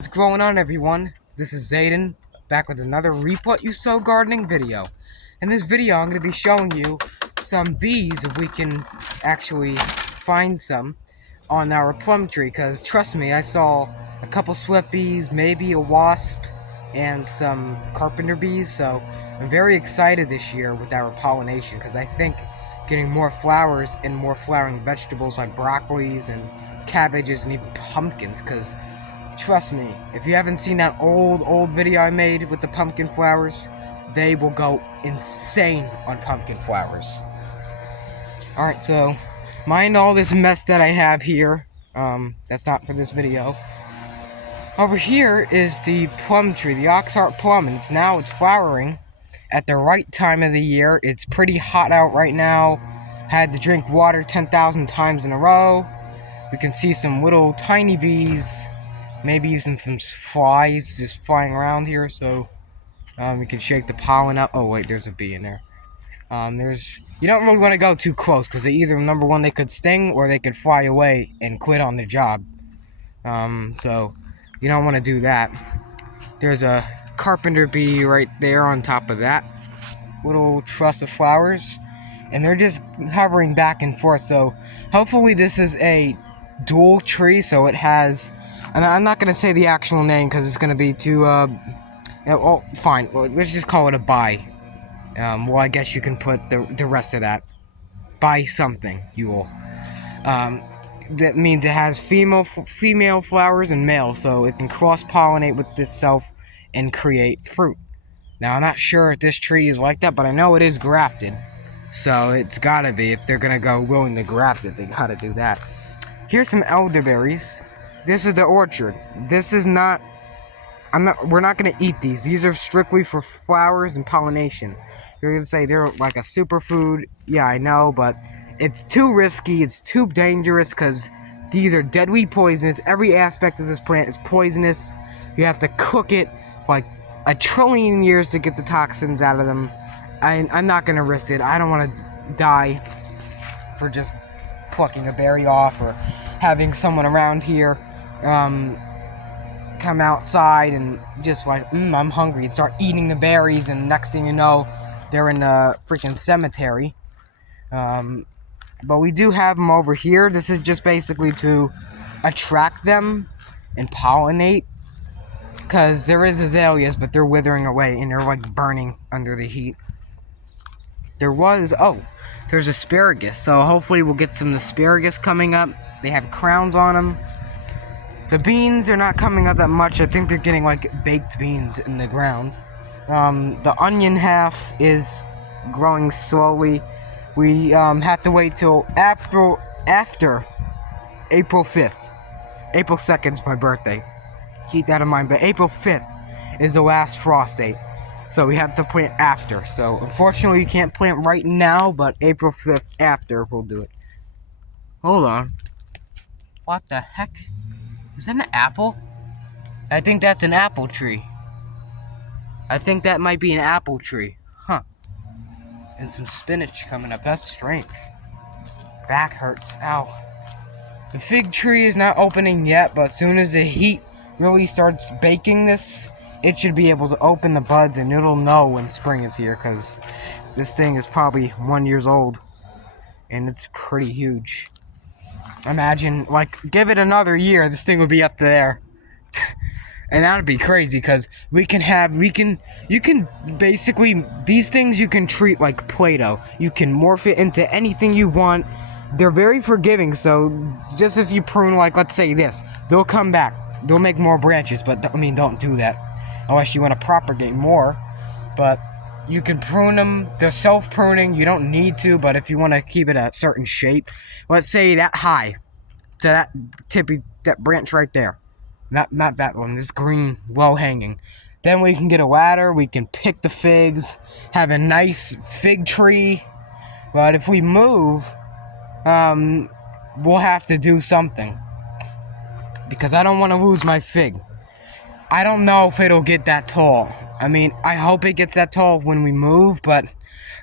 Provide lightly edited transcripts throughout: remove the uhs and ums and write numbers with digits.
What's going on, everyone? This is Zayden, back with another Reap What You Sow gardening video. In this video, I'm going to be showing you some bees, if we can actually find some, on our plum tree. Because, trust me, I saw a couple sweat bees, maybe a wasp, and some carpenter bees. So, I'm very excited this year with our pollination, because I think getting more flowers and more flowering vegetables like broccolis and cabbages and even pumpkins, because trust me, if you haven't seen that old video I made with the pumpkin flowers, they will go insane on pumpkin flowers. Alright, so mind all this mess that I have here. That's not for this video. Over here is the plum tree, the oxheart plum, and it's flowering at the right time of the year. It's pretty hot out right now. Had to drink water 10,000 times in a row. We can see some little tiny bees. Maybe even some flies just flying around here, so we can shake the pollen up. Oh wait, there's a bee in there. You don't really want to go too close, because either, number one, they could sting, or they could fly away and quit on the job. So you don't want to do that. There's a carpenter bee right there on top of that little truss of flowers, and they're just hovering back and forth. So hopefully this is a dual tree, so it has, and I'm not going to say the actual name because it's going to be too, well, fine, well, let's just call it a bi. Well, I guess you can put the rest of that. Bi something, you will. That means it has female flowers and male, so it can cross-pollinate with itself and create fruit. Now, I'm not sure if this tree is like that, but I know it is grafted. So, it's gotta be. If they're gonna go willing to graft it, they gotta do that. Here's some elderberries. This is the orchard. This is not... we're not gonna eat these. These are strictly for flowers and pollination. You're gonna say they're like a superfood. Yeah, I know, but it's too risky. It's too dangerous because these are deadly poisonous. Every aspect of this plant is poisonous. You have to cook it for like 1 trillion years to get the toxins out of them. I'm not gonna risk it. I don't want to die for just plucking a berry off, or having someone around here come outside and just like, I'm hungry, and start eating the berries, and next thing you know, they're in a freaking cemetery. But we do have them over here. This is just basically to attract them and pollinate, because there is azaleas, but they're withering away and they're like burning under the heat. There's asparagus, so hopefully we'll get some asparagus coming up. They have crowns on them. The beans are not coming up that much. I think they're getting like baked beans in the ground. The onion half is growing slowly. We have to wait till after April 5th. April 2nd is my birthday. Keep that in mind. But April 5th is the last frost date. So we have to plant after. So unfortunately, you can't plant right now, but April 5th after we'll do it. Hold on. What the heck? Is that an apple? I think that's an apple tree. I think that might be an apple tree. Huh. And some spinach coming up. That's strange. Back hurts. Ow. The fig tree is not opening yet, but as soon as the heat really starts baking this, it should be able to open the buds, and it'll know when spring is here, because this thing is probably 1 year old, and it's pretty huge. Imagine, like, give it another year, this thing would be up there. And that'd be crazy, because you can basically, these things you can treat like Play-Doh. You can morph it into anything you want. They're very forgiving, so just if you prune, like, let's say this, they'll come back. They'll make more branches, but, I mean, don't do that unless you want to propagate more. But you can prune them. They're self-pruning. You don't need to, but if you want to keep it a certain shape, let's say that high to that that branch right there. Not that one, this green, low-hanging. Then we can get a ladder, we can pick the figs, have a nice fig tree. But if we move, we'll have to do something, because I don't want to lose my fig. I don't know if it'll get that tall. I mean, I hope it gets that tall when we move, but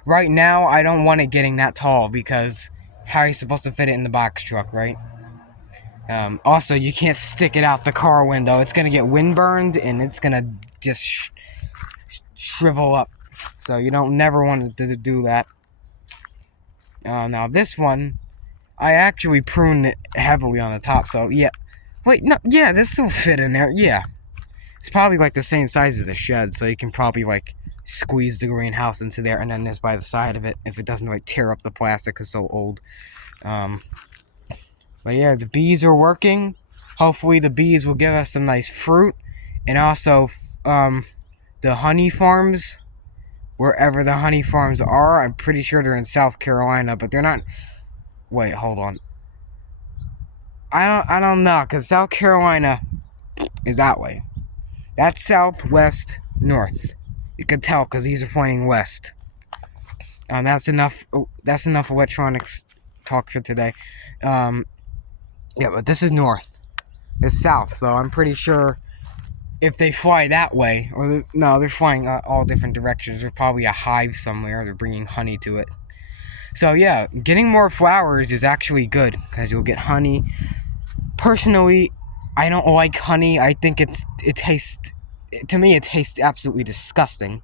right now I don't want it getting that tall, because how are you supposed to fit it in the box truck, right? Also, you can't stick it out the car window. It's gonna get windburned and it's gonna just shrivel up. So you don't never want to do that. Now this one, I actually pruned it heavily on the top. So yeah, wait, no, yeah, this will fit in there. Yeah, it's probably like the same size as the shed, so you can probably like squeeze the greenhouse into there, and then this by the side of it if it doesn't like tear up the plastic because it's so old. But yeah, the bees are working. Hopefully the bees will give us some nice fruit. And also, the honey farms, wherever the honey farms are, I'm pretty sure they're in South Carolina, but they're not. Wait, hold on. I don't know, because South Carolina is that way. That's southwest north. You can tell because these are pointing west. That's enough. That's enough electronics talk for today. Yeah, but this is north. It's south, so I'm pretty sure if they fly that way, or no, they're flying all different directions. There's probably a hive somewhere. They're bringing honey to it. So yeah, getting more flowers is actually good because you'll get honey. Personally, I don't like honey. I think it tastes, to me, it tastes absolutely disgusting.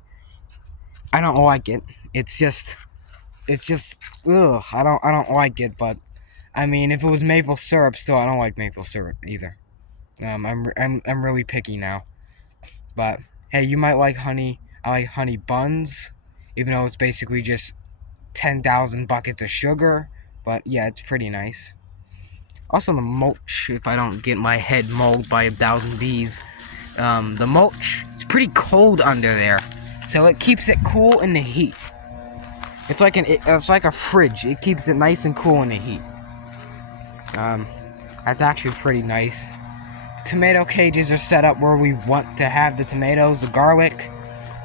I don't like it. It's just, ugh. I don't like it. But I mean, if it was maple syrup, still, I don't like maple syrup either. I'm really picky now. But hey, you might like honey. I like honey buns, even though it's basically just 10,000 buckets of sugar. But yeah, it's pretty nice. Also the mulch, if I don't get my head mauled by 1,000 bees. The mulch, it's pretty cold under there, so it keeps it cool in the heat. It's like a fridge. It keeps it nice and cool in the heat. That's actually pretty nice. The tomato cages are set up where we want to have the tomatoes, the garlic.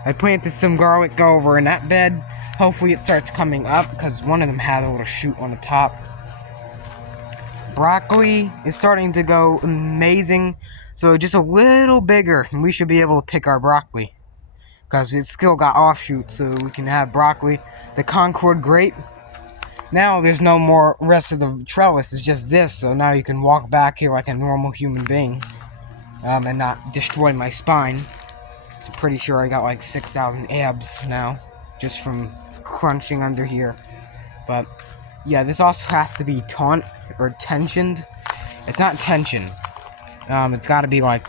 I planted some garlic over in that bed. Hopefully it starts coming up because one of them had a little shoot on the top. Broccoli is starting to go amazing, so just a little bigger and we should be able to pick our broccoli because it's still got offshoots, so we can have broccoli. The Concord grape, now there's no more rest of the trellis, it's just this, so now you can walk back here like a normal human being and not destroy my spine. So pretty sure I got like 6,000 abs now just from crunching under here. But yeah, this also has to be tensioned. It's not tension. It's got to be like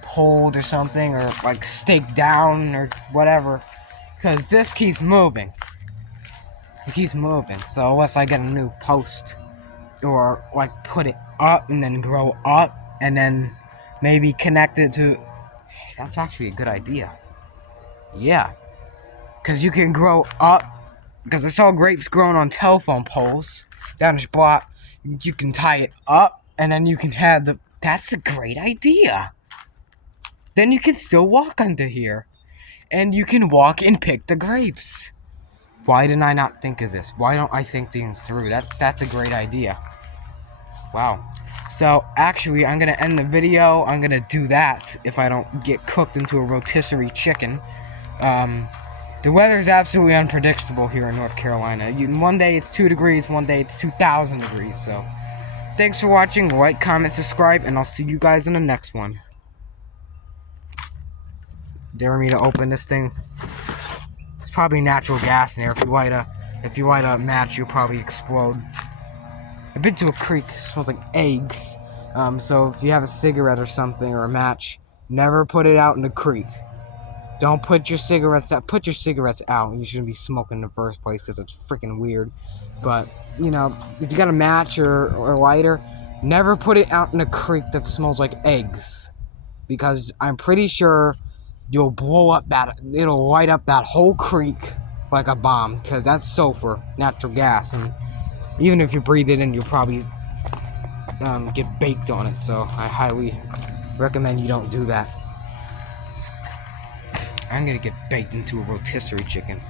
pulled or something, or like staked down or whatever, because this keeps moving. It keeps moving. So unless I get a new post, or like put it up and then grow up and then maybe connect it to. That's actually a good idea. Yeah, because you can grow up. Because I saw grapes growing on telephone poles down this block. You can tie it up, and then you can have the. That's a great idea. Then you can still walk under here, and you can walk and pick the grapes. Why didn't I not think of this? Why don't I think things through? That's a great idea. Wow. So actually, I'm gonna end the video. I'm gonna do that if I don't get cooked into a rotisserie chicken. The weather is absolutely unpredictable here in North Carolina. One day it's 2 degrees, one day it's 2,000 degrees. So, thanks for watching. Like, comment, subscribe, and I'll see you guys in the next one. Dare me to open this thing. It's probably natural gas in there. If you light a match, you'll probably explode. I've been to a creek. It smells like eggs. So if you have a cigarette or something or a match, never put it out in the creek. Don't put your cigarettes out. Put your cigarettes out. You shouldn't be smoking in the first place because it's freaking weird. But, you know, if you got a match or a lighter, never put it out in a creek that smells like eggs. Because I'm pretty sure you'll blow up it'll light up that whole creek like a bomb. Because that's sulfur, natural gas. And even if you breathe it in, you'll probably get baked on it. So I highly recommend you don't do that. I'm gonna get baked into a rotisserie chicken.